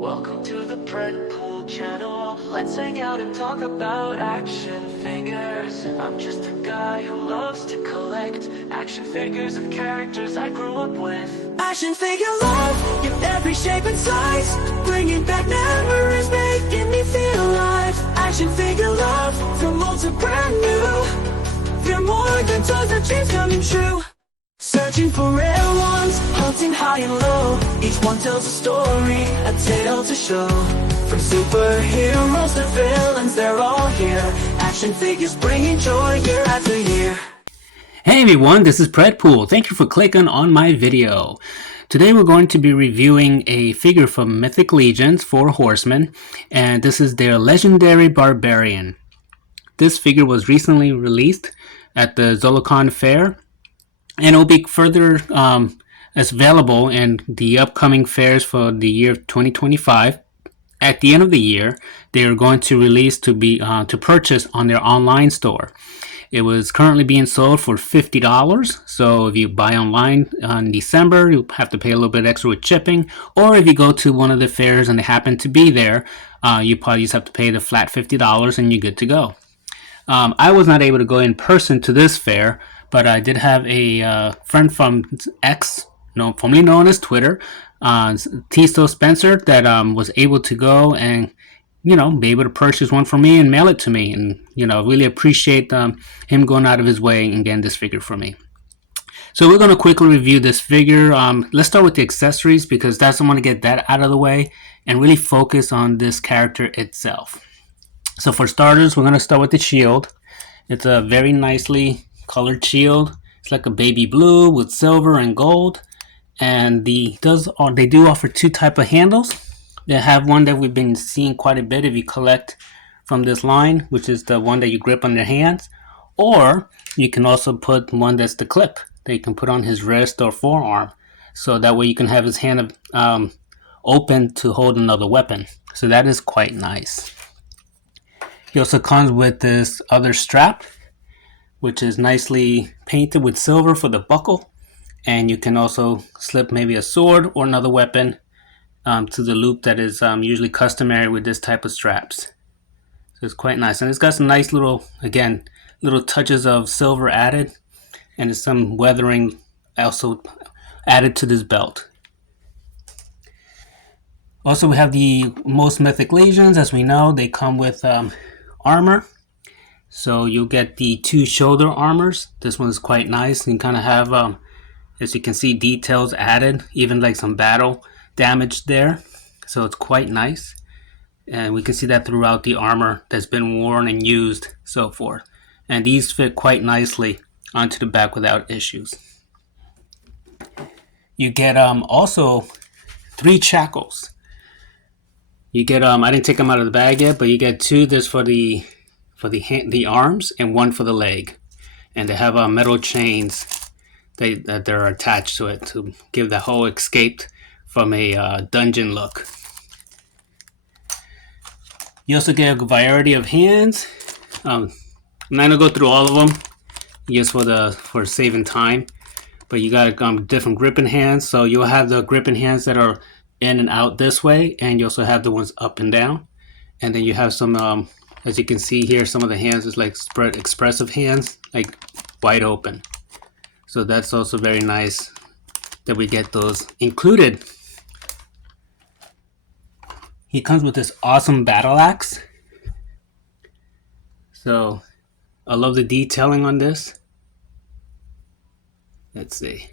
Welcome to the Predpool channel. Let's hang out and talk about action figures. I'm just a guy who loves to collect action figures of characters I grew up with. Action figure love in every shape and size, bringing back memories, making me feel alive. Action figure love from old to brand new. They're more than toys or dreams coming true. Searching for rare ones, hunting high and low. Each one tells a story, a tale to show. From superheroes to villains, they're all here. Action figures bringing joy year after year. Hey everyone, this is Predpool. Thank you for clicking on my video. Today we're going to be reviewing a figure from Mythic Legions, 4 Horsemen, and this is their legendary Barbarian. This figure was recently released at the Zolicon Fair, and it will be further available in the upcoming fairs for the year 2025. At the end of the year, they are going to release to purchase on their online store. It was currently being sold for $50. So if you buy online in December, you'll have to pay a little bit extra with shipping. Or if you go to one of the fairs and they happen to be there, you probably just have to pay the flat $50 and you're good to go. I was not able to go in person to this fair, but I did have a friend from X, formerly known as Twitter, Tisto Spencer, that was able to go and, be able to purchase one for me and mail it to me. And, really appreciate him going out of his way and getting this figure for me. So we're going to quickly review this figure. Let's start with the accessories because I want to get that out of the way and really focus on this character itself. So for starters, we're going to start with the shield. It's a very nicely colored shield. It's like a baby blue with silver and gold, and they do offer two type of handles. They have one that we've been seeing quite a bit if you collect from this line, which is the one that you grip on your hands, or you can also put one that's the clip that you can put on his wrist or forearm, so that way you can have his hand open to hold another weapon. So that is quite nice. He also comes with this other strap, which is nicely painted with silver for the buckle, and you can also slip maybe a sword or another weapon to the loop that is usually customary with this type of straps. So it's quite nice, and it's got some nice little touches of silver added, and there's some weathering also added to this belt. Also, we have the most Mythic Legions. As we know, they come with armor. So you'll get the 2 shoulder armors. This one is quite nice. You kind of have, as you can see, details added, even like some battle damage there. So it's quite nice. And we can see that throughout the armor that's been worn and used, so forth. And these fit quite nicely onto the back without issues. You get also 3 shackles. You get, I didn't take them out of the bag yet, but you get 2. There's for the arms and 1 for the leg, and they have metal chains that they're attached to it to give the whole escaped from a dungeon look. You also get a variety of hands. I'm not gonna go through all of them just for saving time, but you got different gripping hands. So you'll have the gripping hands that are in and out this way, and you also have the ones up and down, and then you have some as you can see here, some of the hands is like spread expressive hands, like wide open. So that's also very nice that we get those included. He comes with this awesome battle axe. So I love the detailing on this. Let's see.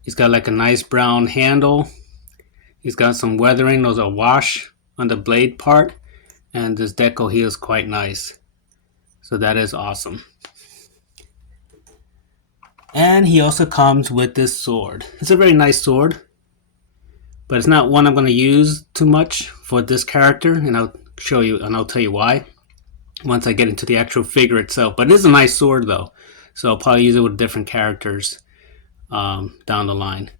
He's got like a nice brown handle. He's got some weathering. Those are wash on the blade part. And this decal here is quite nice. So that is awesome. And he also comes with this sword. It's a very nice sword, but it's not one I'm going to use too much for this character, and I'll show you and I'll tell you why once I get into the actual figure itself. But it is a nice sword though, so I'll probably use it with different characters down the line.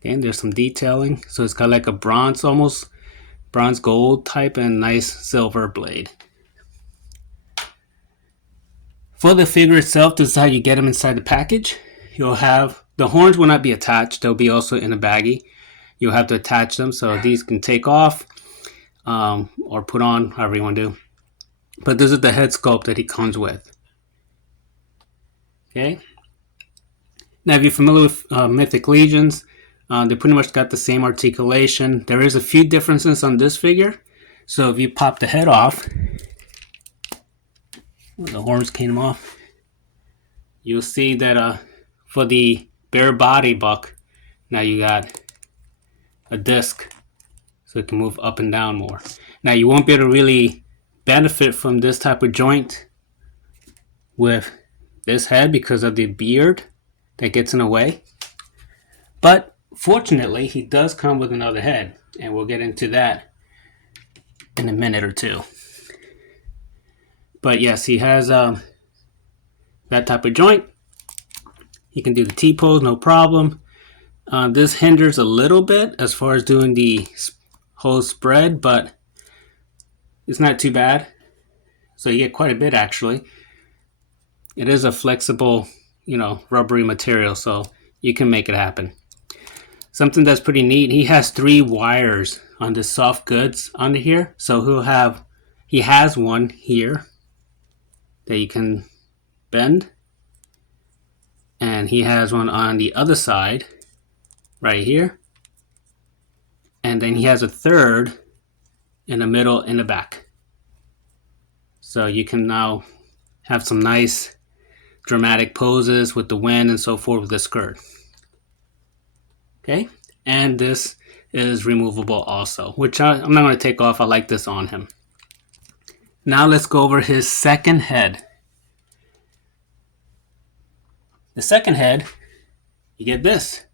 Okay, there's some detailing. So it's got like a bronze, almost bronze gold type, and nice silver blade. For the figure itself, this is how you get him inside the package. you'll have the horns will not be attached. They'll be also in a baggie. You'll have to attach them, so these can take off or put on, however you want to do. But this is the head sculpt that he comes with. Okay. Now, if you're familiar with Mythic Legions, they pretty much got the same articulation. There is a few differences on this figure. So if you pop the head off, the horns came off, you'll see that for the bare body buck, now you got a disc, so it can move up and down more. Now you won't be able to really benefit from this type of joint with this head because of the beard that gets in the way. But fortunately, he does come with another head, and we'll get into that in a minute or two. But yes, he has that type of joint. He can do the T-pose, no problem. This hinders a little bit as far as doing the whole spread, but it's not too bad. So you get quite a bit actually. It is a flexible, rubbery material, so you can make it happen. Something that's pretty neat, he has 3 wires on the soft goods under here. So he has one here that you can bend. And he has one on the other side, right here. And then he has a third in the middle in the back. So you can now have some nice dramatic poses with the wind and so forth with the skirt. Okay, and this is removable also, which I'm not going to take off. I like this on him. Now let's go over his second head. The second head, you get this.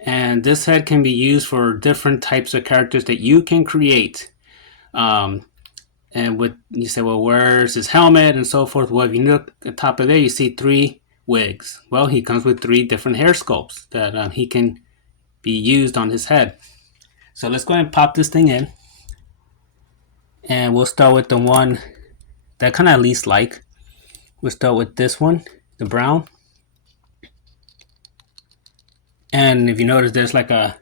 And this head can be used for different types of characters that you can create. And you say, well, where's his helmet and so forth? Well, if you look at the top of there, you see 3 wigs. Well, he comes with 3 different hair sculpts that he can be used on his head. So let's go ahead and pop this thing in. And we'll start with the one that I kind of least like. We'll start with this one, the brown. And if you notice, there's like a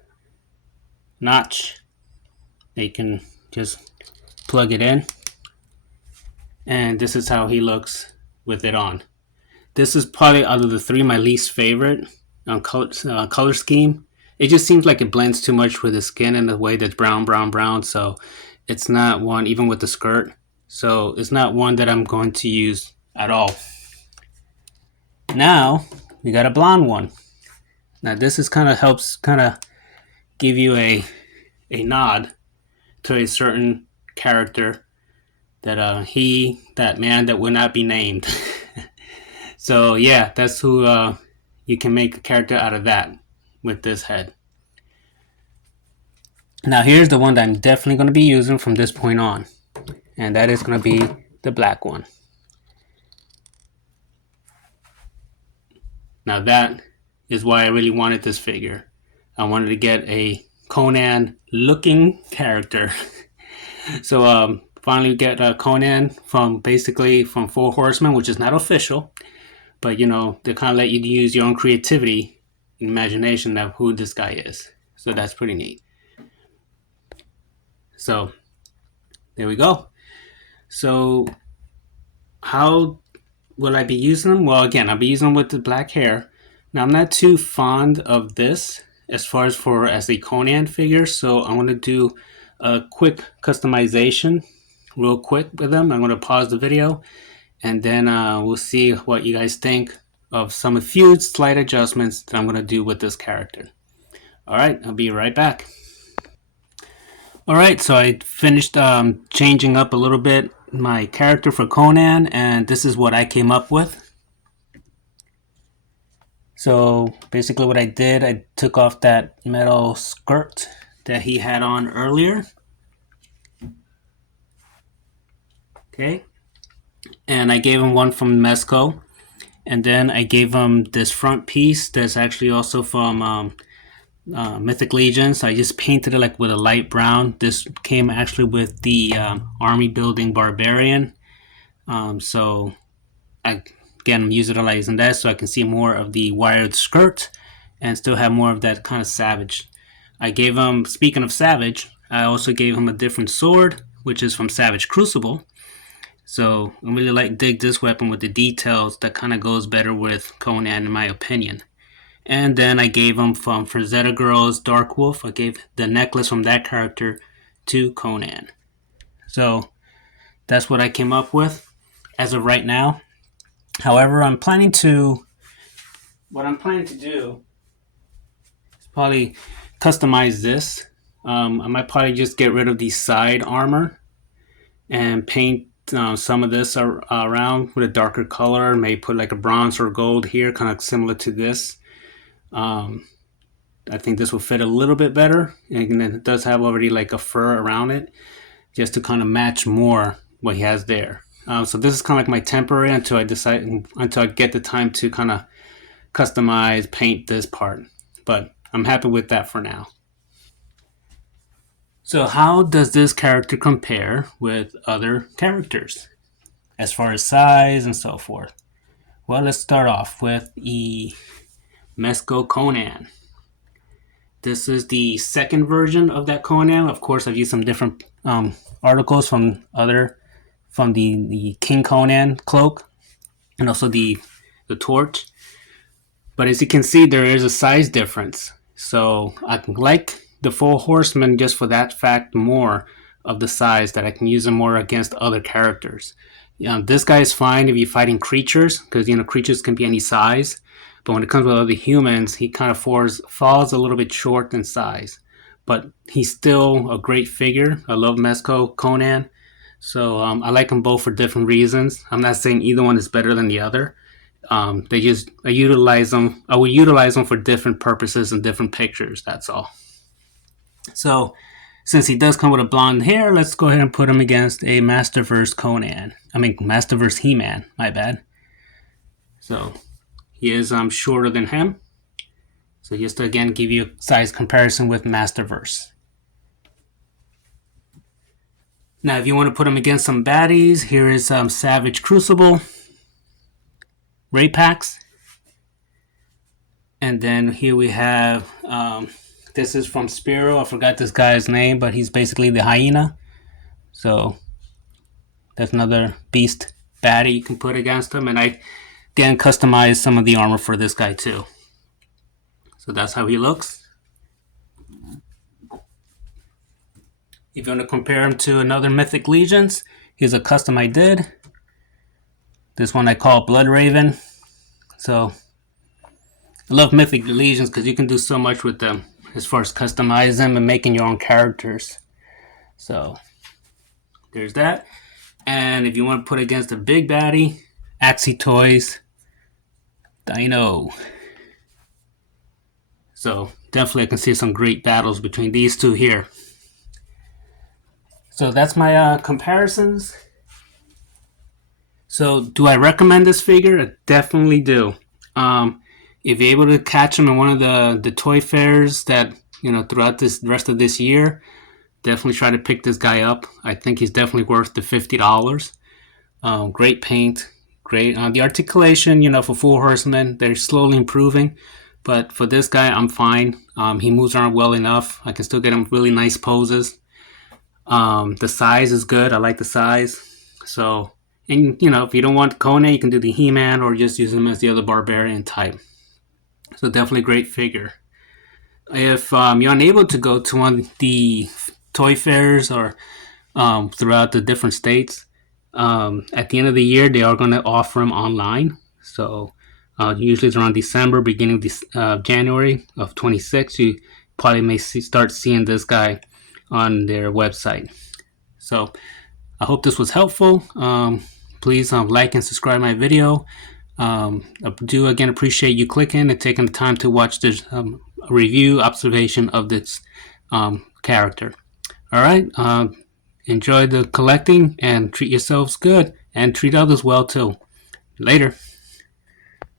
notch that you can just plug it in. And this is how he looks with it on. This is probably out of the 3 my least favorite color scheme. It just seems like it blends too much with his skin in the way that's brown. So it's not one, even with the skirt. So it's not one that I'm going to use at all. Now we got a blonde one. Now this is helps give you a nod to a certain character that that man that will not be named. So yeah, that's who you can make a character out of that with this head. Now here's the one that I'm definitely going to be using from this point on, and that is going to be the black one. Now that is why I really wanted this figure. I wanted to get a Conan looking character. So finally get Conan from 4 Horsemen, which is not official, but they kind of let you use your own creativity and imagination of who this guy is. So that's pretty neat. So there we go. So how will I be using them? Well, again, I'll be using them with the black hair. Now I'm not too fond of this as far as a Conan figure, so I'm going to do a quick customization real quick with them. I'm going to pause the video, and then we'll see what you guys think of a few slight adjustments that I'm going to do with this character. Alright, I'll be right back. Alright, so I finished changing up a little bit my character for Conan, and this is what I came up with. So basically what I did, I took off that metal skirt that he had on earlier. Okay. And I gave him one from Mezco. And then I gave him this front piece that's actually also from Mythic Legions. I just painted it with a light brown. This came actually with the army building Barbarian. So I again, I'm utilizing that so I can see more of the wired skirt and still have more of that kind of savage. I gave him, speaking of savage, I also gave him a different sword, which is from Savage Crucible. So I really dig this weapon with the details that kind of goes better with Conan in my opinion. And then I gave him from Frazetta Girl's Dark Wolf, I gave the necklace from that character to Conan. So that's what I came up with as of right now. However, what I'm planning to do is probably customize this. I might probably just get rid of the side armor and paint some of this around with a darker color. Maybe put like a bronze or gold here, kind of similar to this. I think this will fit a little bit better, and it does have already like a fur around it, just to kind of match more what he has there. So this is kind of like my temporary until I get the time to kind of customize, paint this part. But I'm happy with that for now. So how does this character compare with other characters as far as size and so forth? Well, let's start off with Mezco Conan. This is the second version of that Conan. Of course, I've used some different articles from the King Conan cloak and also the torch. But as you can see, there is a size difference. So I like the Full Horseman just for that fact more of the size, that I can use them more against other characters. This guy is fine if you're fighting creatures, because creatures can be any size. But when it comes with other humans, he kind of falls a little bit short in size. But he's still a great figure. I love Mezco Conan. So I like them both for different reasons. I'm not saying either one is better than the other. I utilize them for different purposes and different pictures. That's all. So since he does come with a blonde hair, let's go ahead and put him against a Masterverse Masterverse He-Man. My bad. So he is shorter than him. So just to again give you a size comparison with Masterverse. Now, if you want to put him against some baddies, here is Savage Crucible, Raypax, and then here we have this is from Spiro. I forgot this guy's name, but he's basically the hyena. So that's another beast baddie you can put against him. And I again customized some of the armor for this guy too. So that's how he looks. If you want to compare him to another Mythic Legions, here's a custom I did. This one I call Blood Raven. So I love Mythic Legions because you can do so much with them as far as customizing them and making your own characters. So there's that. And if you want to put against a big baddie, Axie Toys Dino. So definitely I can see some great battles between these two here. So that's my comparisons. So do I recommend this figure? I definitely do. If you're able to catch him in one of the toy fairs that, throughout the rest of this year, definitely try to pick this guy up. I think he's definitely worth the $50. Great paint, great. The articulation, for Full Horsemen, they're slowly improving. But for this guy, I'm fine. He moves around well enough. I can still get him really nice poses. The size is good. I like the size. So, and if you don't want Conan, you can do the He-Man or just use him as the other Barbarian type. So definitely a great figure. If you're unable to go to one of the toy fairs or throughout the different states, at the end of the year, they are going to offer them online. So usually it's around December, beginning of January of 26. You probably may start seeing this guy on their website. So I hope this was helpful. Please like and subscribe my video. I do again appreciate you clicking and taking the time to watch this review observation of this character. All right, enjoy the collecting and treat yourselves good and treat others well too. Later.